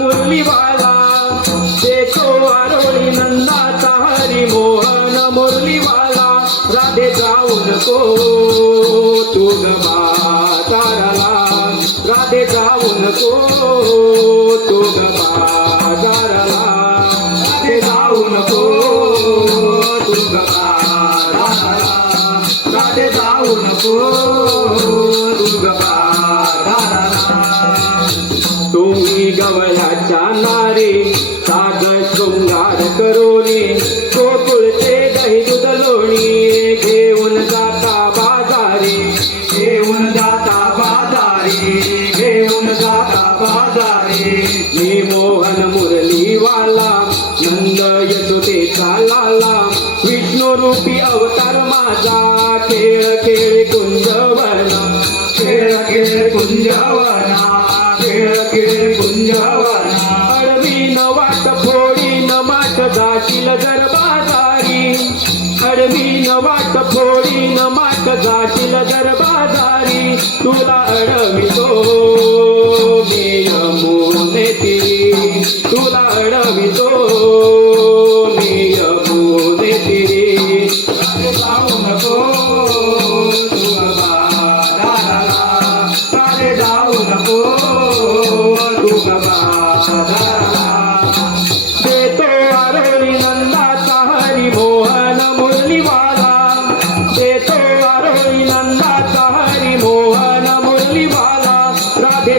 मुरलीवाला देतो आरोळी नंदाचा हरी मोहन मुरलीवाला राधे जाऊन को तुग ग बाजाराला राधे जाऊन को तुग ग बाजाराला गवळाच्या नारे साग शृंगार करोने गोकुळचे दही दूध लोणी घेऊन जाता बाजारी घेऊन जाता बाजारी घेऊन जाता बाजारी. मी मोहन मुरलीवाला नंद यशोदेचा लाला विष्णू रूपी अवतार माझा खेळ खेळ कुंजवना खेळ खेळ कुंजवना खेळ खेळ जाशील जर बाजारी अडवी न वाट फोडी न माट जाशील जर बाजारी तुला अडवितो मी यमुने तिरी तुला अडवितो मी यमुने तिरी जाऊ नको तुला बाजाराला जाऊ नको तुला देतो आरोळी नंदाचा हरी मोहन मुरलीवाला राधे